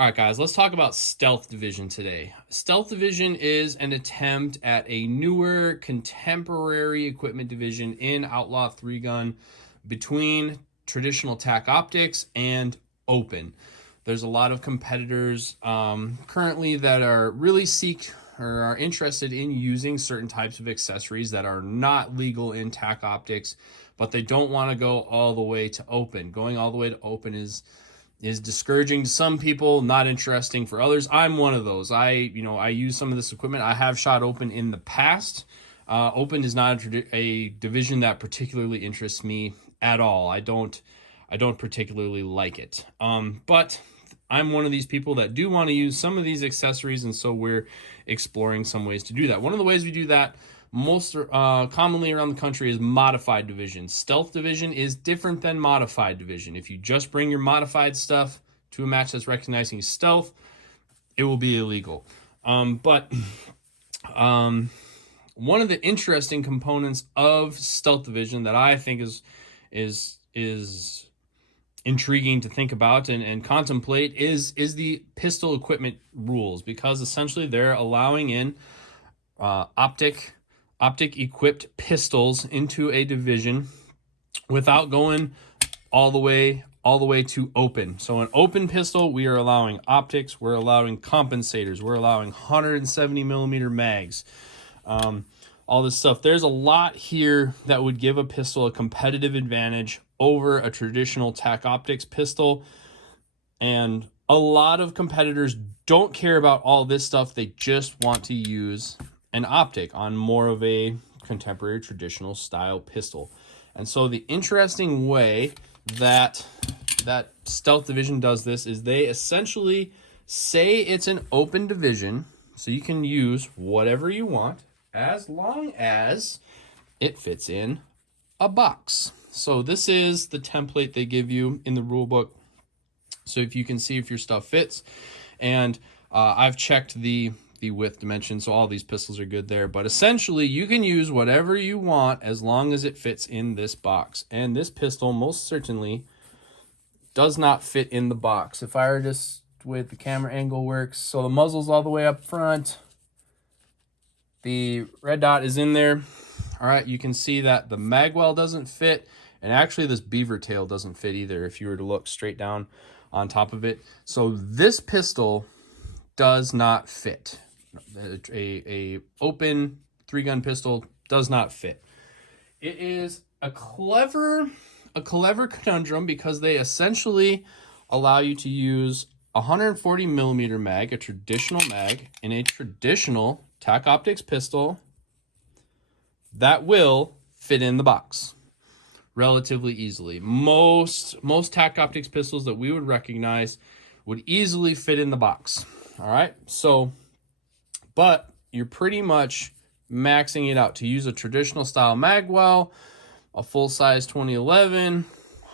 All right, guys, let's talk about Stealth Division today. Stealth Division is an attempt at a newer, contemporary equipment division in Outlaw 3-gun between traditional tac optics and open. There's a lot of competitors currently that are really are interested in using certain types of accessories that are not legal in tac optics, but they don't want to go all the way to open. Going all the way to open is discouraging to some people, not interesting for others. I'm one of those. I use some of this equipment. I have shot open in the past. Open is not a division that particularly interests me at all. I don't particularly like it. But I'm one of these people that do want to use some of these accessories, and so we're exploring some ways to do that. One of the ways we do that most commonly around the country is modified division. Stealth division is different than modified division. If you just bring your modified stuff to a match that's recognizing stealth, it will be illegal. But one of the interesting components of stealth division that I think is intriguing to think about and contemplate is the pistol equipment rules, because essentially they're allowing in optic equipped pistols into a division without going all the way to open. So an open pistol, we are allowing optics, we're allowing compensators, we're allowing 170 millimeter mags, all this stuff. There's a lot here that would give a pistol a competitive advantage over a traditional tac optics pistol. And a lot of competitors don't care about all this stuff. They just want to use an optic on more of a contemporary traditional style pistol. And so the interesting way that Stealth Division does this is they essentially say it's an open division, so you can use whatever you want as long as it fits in a box. So this is the template they give you in the rule book, so if you can see if your stuff fits. And I've checked the width dimension, so all these pistols are good there. But essentially, you can use whatever you want as long as it fits in this box. And this pistol most certainly does not fit in the box. If I were just with the camera angle works, so the muzzle's all the way up front, the red dot is in there. All right, you can see that the magwell doesn't fit, and actually this beaver tail doesn't fit either if you were to look straight down on top of it. So this pistol does not fit. A open 3-gun pistol does not fit. It is a clever conundrum, because they essentially allow you to use 140 millimeter mag, a traditional mag, in a traditional tac optics pistol that will fit in the box relatively easily. Most tac optics pistols that we would recognize would easily fit in the box. All right, so but you're pretty much maxing it out. To use a traditional style magwell, a full-size 2011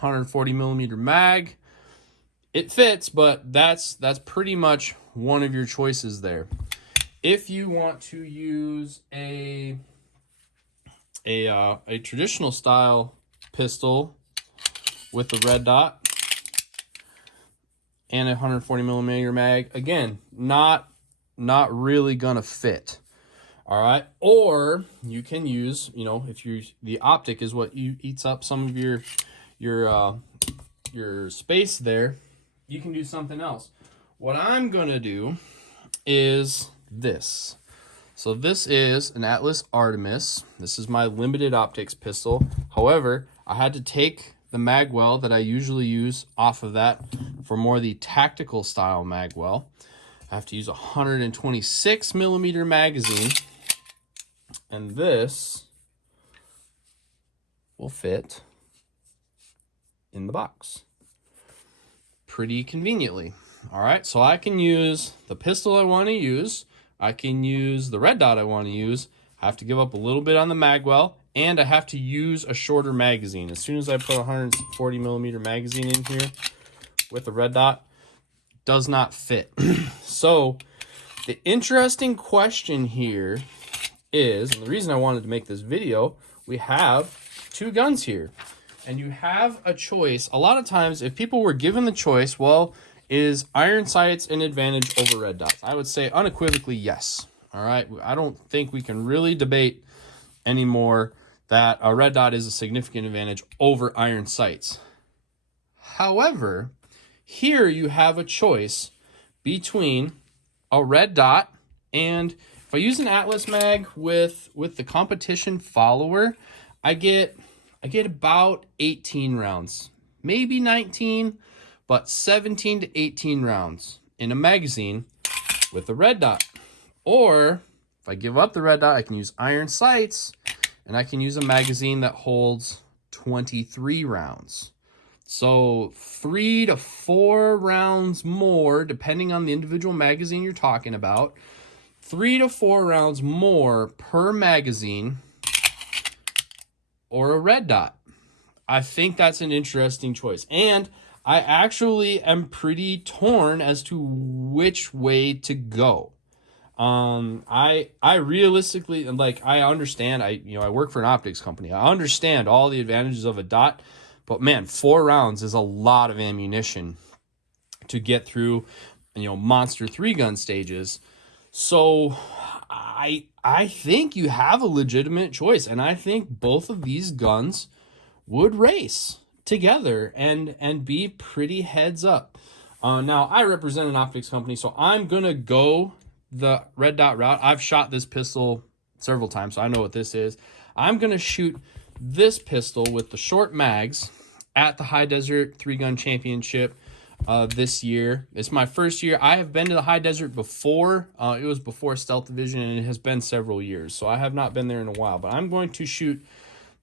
140 millimeter mag, it fits, but that's pretty much one of your choices there. If you want to use a traditional style pistol with the red dot and a 140 millimeter mag, again, not really gonna fit. All right, or you can use, if the optic is what eats up some of your space there, you can do something else. What I'm gonna do is this. So this is an Atlas Artemis. This is my limited optics pistol. However, I had to take the magwell that I usually use off of that for more the tactical style magwell. I have to use a 126 millimeter magazine, and this will fit in the box pretty conveniently. All right, so I can use the pistol I want to use. I can use the red dot I want to use. I have to give up a little bit on the magwell, and I have to use a shorter magazine. As soon as I put a 140 millimeter magazine in here with the red dot, does not fit. So the interesting question here is, and the reason I wanted to make this video, we have two guns here, and you have a choice. A lot of times, if people were given the choice, well, Is iron sights an advantage over red dots? I would say unequivocally yes. All right. I don't think we can really debate anymore that a red dot is a significant advantage over iron sights. However, here you have a choice between a red dot and if I use an Atlas mag with the competition follower, I get about 18 rounds, maybe 19, but 17 to 18 rounds in a magazine with a red dot. Or if I give up the red dot, I can use iron sights and I can use a magazine that holds 23 rounds. So 3 to 4 rounds more, depending on the individual magazine you're talking about. 3 to 4 rounds more per magazine or a red dot. I think that's an interesting choice. And I actually am pretty torn as to which way to go. I realistically, like, I understand, I work for an optics company. I understand all the advantages of a dot, but man, 4 rounds is a lot of ammunition to get through, monster 3-gun stages. So I think you have a legitimate choice, and I think both of these guns would race together and be pretty heads up. Now, I represent an optics company, so I'm going to go the red dot route. I've shot this pistol several times, so I know what this is. I'm going to shoot this pistol with the short mags at the High Desert 3-Gun Championship this year. It's my first year. I have been to the High Desert before. It was before Stealth Division, and it has been several years, so I have not been there in a while. But I'm going to shoot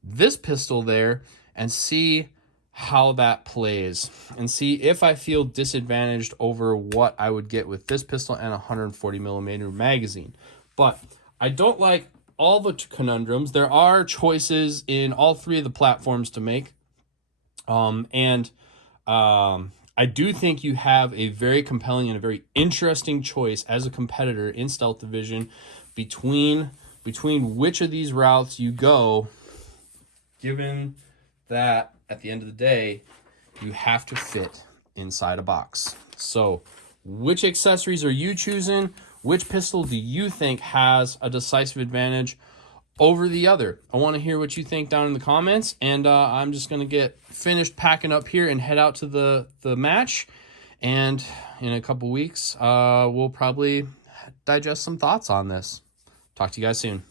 this pistol there and see how that plays and see if I feel disadvantaged over what I would get with this pistol and a 140 millimeter magazine. But I don't like all the conundrums. There are choices in all 3 of the platforms to make. I do think you have a very compelling and a very interesting choice as a competitor in Stealth Division between which of these routes you go, given that at the end of the day, you have to fit inside a box. So which accessories are you choosing? Which pistol do you think has a decisive advantage over the other? I want to hear what you think down in the comments, and I'm just going to get finished packing up here and head out to the match, and in a couple weeks we'll probably digest some thoughts on this. Talk to you guys soon.